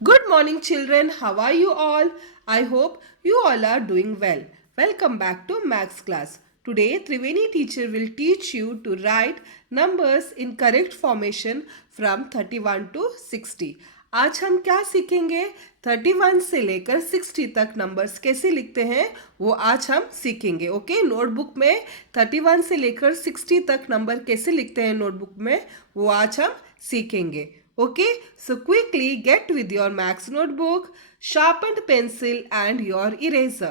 Good morning, children. How are you all? I hope you all are doing well. Welcome back to Maths class. Today, Triveni teacher will teach you to write numbers in correct formation from 31 to 60. आज हम क्या सीखेंगे? 31 से लेकर 60 तक numbers कैसे लिखते हैं वो आज हम सीखेंगे. ओके, नोटबुक में 31 से लेकर 60 तक नंबर कैसे लिखते हैं नोटबुक में वो आज हम सीखेंगे. Okay, so quickly get with your maths notebook, sharpened pencil and your eraser.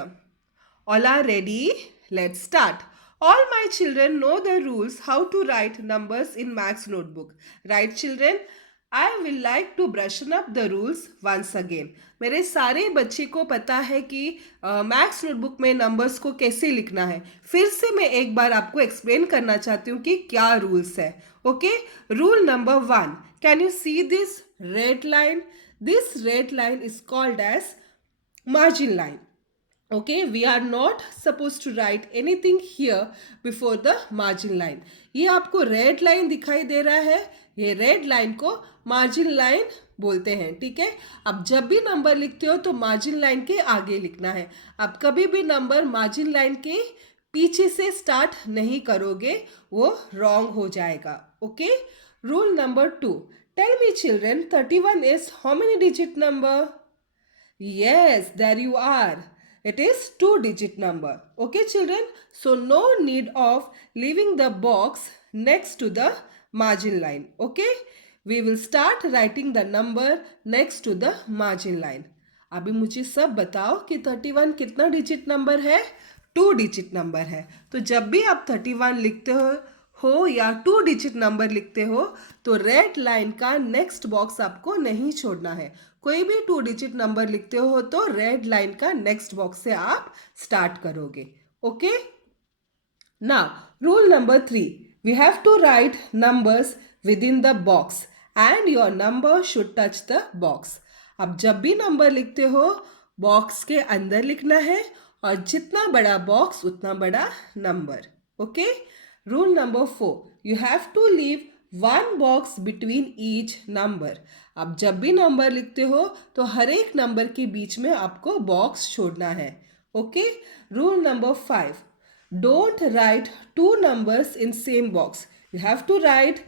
All are ready? Let's start. All my children know the rules how to write numbers in maths notebook. Right children? I will like to brush up the rules once again. मेरे सारे बच्चे को पता है कि maths notebook में numbers को कैसे लिखना है. फिर से मैं एक बार आपको एक्सप्लेन करना चाहती हूँ कि क्या रूल्स है. Okay, rule number 1. Can you see this red line? This red line is called as margin line. Okay, we are not supposed to write anything here before the margin line. ये आपको red line दिखाई दे रहा है, ये red line को margin line बोलते हैं. ठीक है, अब जब भी नंबर लिखते हो तो मार्जिन लाइन के आगे लिखना है. अब कभी भी नंबर मार्जिन लाइन के पीछे से स्टार्ट नहीं करोगे, वो रॉन्ग हो जाएगा. Okay, rule number 2. Tell me children, 31 is how many digit number? Yes, there you are. It is 2-digit number. Okay, children. So no need of leaving the box next to the margin line. Okay. We will start writing the number next to the margin line. अभी मुझे सब बताओ कि 31 कितना digit number है? 2 digit number है. तो जब भी आप 31 लिखते हो या 2 डिजिट नंबर लिखते हो तो रेड लाइन का नेक्स्ट बॉक्स आपको नहीं छोड़ना है. कोई भी 2 डिजिट नंबर लिखते हो तो रेड लाइन का नेक्स्ट बॉक्स से आप स्टार्ट करोगे. Okay, now rule number 3. We have to write numbers within the box and your number should touch the box. अब जब भी नंबर लिखते हो बॉक्स के अंदर लिखना है और जितना बड़ा बॉक्स उतना बड़ा number. Okay, rule number 4. You have to leave one box between each number. अब जब भी नंबर लिखते हो तो हर एक नंबर के बीच में आपको बॉक्स छोड़ना है. Okay, rule number 5. Don't write 2 numbers in same box. You have to write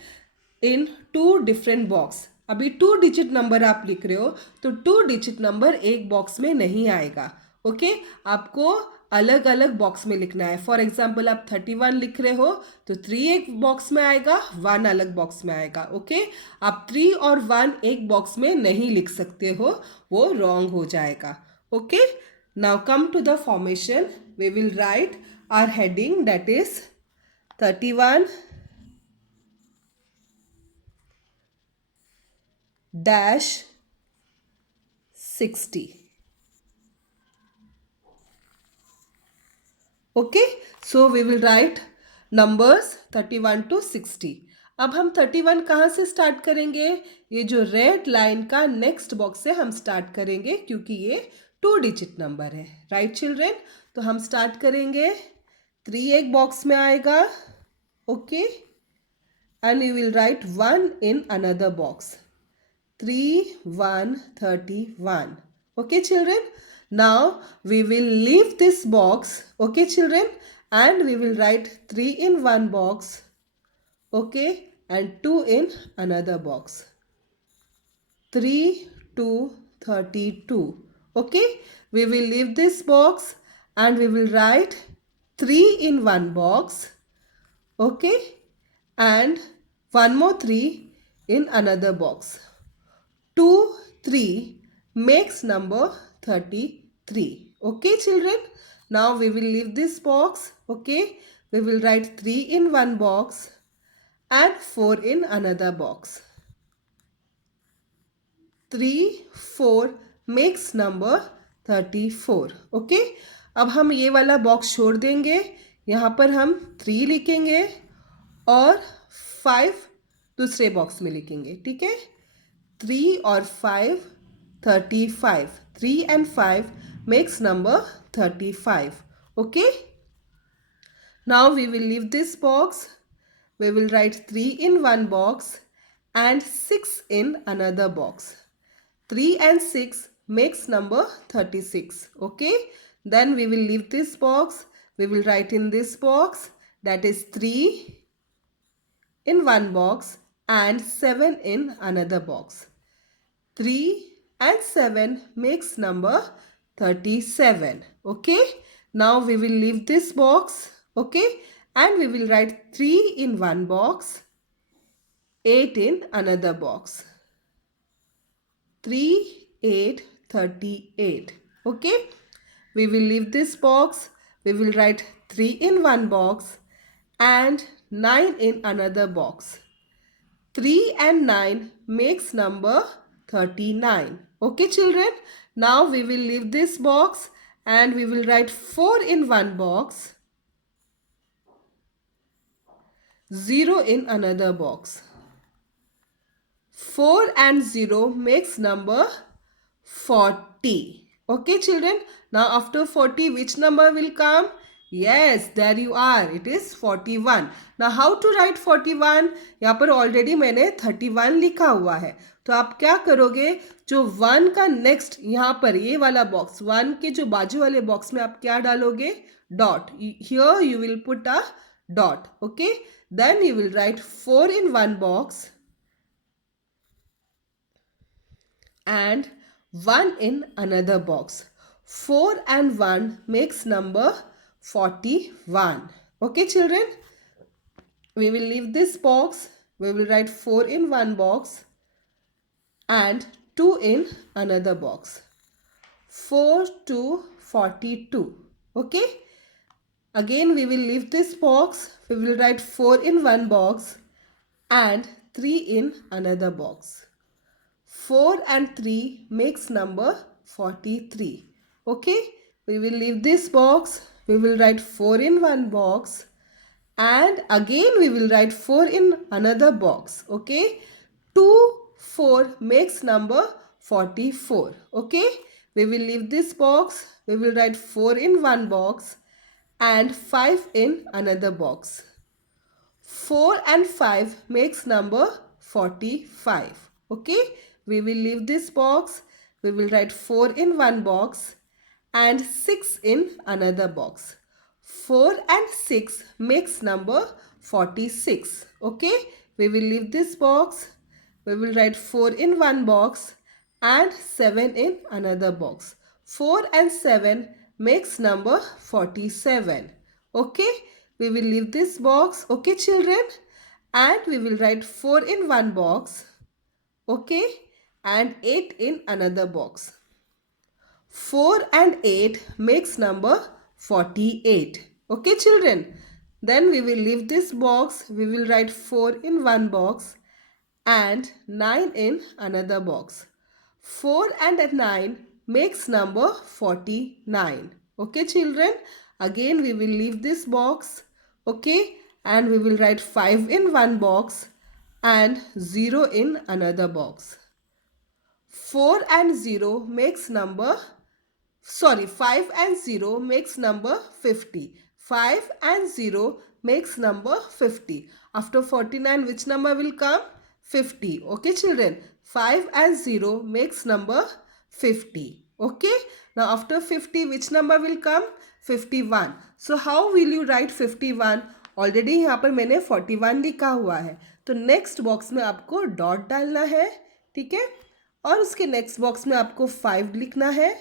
in 2 different box. अभी 2 डिजिट नंबर आप लिख रहे हो तो 2 डिजिट नंबर एक बॉक्स में नहीं आएगा. ओके, आपको अलग अलग बॉक्स में लिखना है. फॉर एग्जाम्पल आप 31 लिख रहे हो तो 3 एक बॉक्स में आएगा, 1 अलग बॉक्स में आएगा. ओके, आप 3 और 1 एक बॉक्स में नहीं लिख सकते हो, वो रॉन्ग हो जाएगा. Okay, now come to the formation. We will write our heading that is 31 dash 60. Okay, so we will write numbers 31 to 60. अब हम 31 कहाँ से स्टार्ट करेंगे? ये जो रेड लाइन का नेक्स्ट बॉक्स से हम स्टार्ट करेंगे क्योंकि ये 2 डिजिट नंबर है. राइट चिल्ड्रेन, तो हम स्टार्ट करेंगे. 3 एक बॉक्स में आएगा. Okay, and we will write 1 in another box. 3 1 31. Okay children, now we will leave this box. Okay children, and we will write 3 in one box. Okay, and 2 in another box. 3 2 32. Okay, we will leave this box and we will write 3 in one box. Okay, and one more 3 in another box. 2 3 makes number 33. Okay children, now we will leave this box. Okay, we will write 3 in one box and 4 in another box. 3 4 makes number 34. Okay, अब हम ये वाला box छोड़ देंगे. यहाँ पर हम 3 लिखेंगे और 5 दूसरे बॉक्स में लिखेंगे. ठीक है, 3 और 5 35. 3 and 5 makes number 35. Okay, now we will leave this box. We will write 3 in one box and 6 in another box. 3 and 6 makes number 36. Okay. Then we will leave this box. We will write in this box, that is 3 in one box and 7 in another box. 3 and 7 makes number 37. Okay. Now we will leave this box. Okay. And we will write 3 in one box, 8 in another box. 3, 8, 38. Okay. We will leave this box. We will write 3 in one box and 9 in another box. 3 and 9 makes number 39. Okay children. Now we will leave this box and we will write 4 in one box, 0 in another box. 4 and 0 makes number 40. Okay children. Now after 40 which number will come? Yes, there you are. It is 41. Now how to write 41? यहाँ पर already मैंने 31 लिखा हुआ है. तो आप क्या करोगे? जो 1 का next यहाँ पर ये वाला box 1 के जो बाजू वाले box में आप क्या डालोगे? Dot. Here you will put a dot. Okay. Then you will write 4 in one box and 1 in another box. 4 and 1 makes number 41. Okay children. We will leave this box. We will write 4 in one box and 2 in another box. 4 to 42. Okay. Again we will leave this box. We will write 4 in one box and 3 in another box. 4 and 3 makes number 43. Okay. We will leave this box. We will write 4 in one box and again we will write 4 in another box. Okay. 2, 4 makes number 44. Okay. We will leave this box. We will write 4 in one box and 5 in another box. 4 and 5 makes number 45. Okay. We will leave this box. We will write 4 in one box and 6 in another box. 4 and 6 makes number 46. Okay. We will leave this box. We will write 4 in one box and 7 in another box. 4 and 7 makes number 47. Okay. We will leave this box. Okay children. And we will write 4 in one box. Okay. And 8 in another box. 4 and 8 makes number 48. Okay children. Then we will leave this box. We will write 4 in one box and 9 in another box. 4 and 9 makes number 49. Okay children. Again we will leave this box. Okay. And we will write 5 in one box and 0 in another box. 4 and 0 makes number 5 and 0 makes number 50. 5 and 0 makes number 50. After 49 which number will come? 50. Okay children. 5 and 0 makes number 50. Okay. Now after 50 which number will come? 51. So how will you write 51? Already यहाँ पर मैंने 41 लिखा हुआ है. तो next box में आपको dot डालना है. ठीक है. और उसके नेक्स्ट बॉक्स में आपको 5 लिखना है.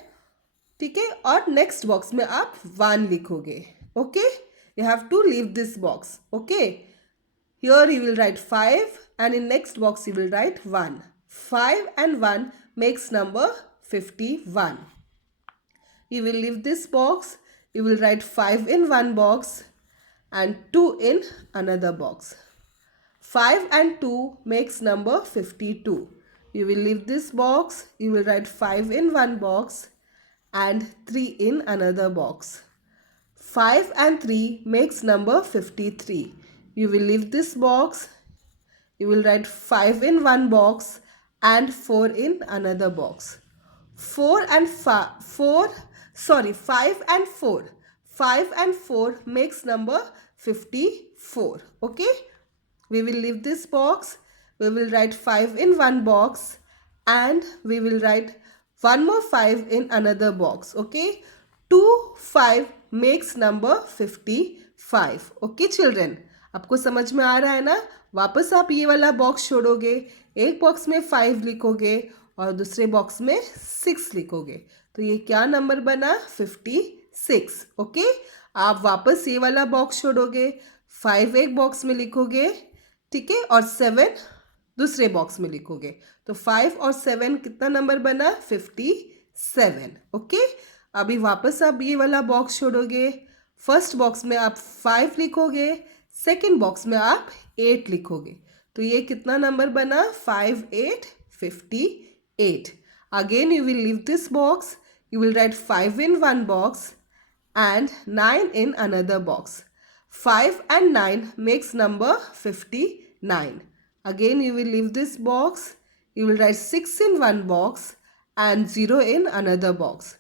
ठीक है. और नेक्स्ट बॉक्स में आप 1 लिखोगे. Okay. You have to leave this box. Okay. Here you will write 5 and in next box you will write 1. 5 and 1 makes number 51. You will leave this box. You will write 5 in one box and 2 in another box. 5 and 2 makes number 52. You will leave this box. You will write 5 in one box and 3 in another box. 5 and 3 makes number 53. You will leave this box. You will write 5 in one box and 4 in another box. 5 and 4. 5 and 4 makes number 54. Okay. We will leave this box. We will write 5 in one box and we will write one more 5 in another box. Okay, 2 5 makes number 55. Okay children, आपको समझ में आ रहा है ना? वापस आप ये वाला बॉक्स छोड़ोगे, एक बॉक्स में 5 लिखोगे और दूसरे बॉक्स में 6 लिखोगे, तो ये क्या नंबर बना? 56. ओके, आप वापस ये वाला बॉक्स छोड़ोगे, 5 एक बॉक्स में लिखोगे, ठीक है, और 7 दूसरे बॉक्स में लिखोगे, तो 5 और 7 कितना नंबर बना? 57. ओके, अभी वापस आप ये वाला बॉक्स छोड़ोगे, फर्स्ट बॉक्स में आप 5 लिखोगे, सेकेंड बॉक्स में आप 8 लिखोगे, तो ये कितना नंबर बना? 5 8 58. Again you will leave this box, you will write 5 in one box and 9 in another box. 5 and 9 makes number 59. Again you will leave this box, you will write 6 in one box and 0 in another box.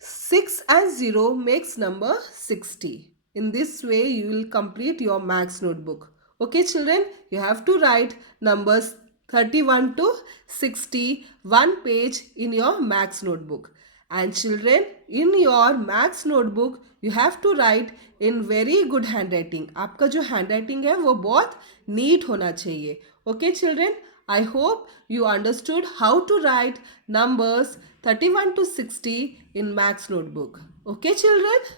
6 and 0 makes number 60. In this way you will complete your maths notebook. Okay children, you have to write numbers 31 to 60 one page in your maths notebook. And children, in your maths notebook you have to write in very good handwriting. आपका जो handwriting है वो बहुत neat होना चाहिए. Okay children, I hope you understood how to write numbers 31 to 60 in maths notebook. Okay children?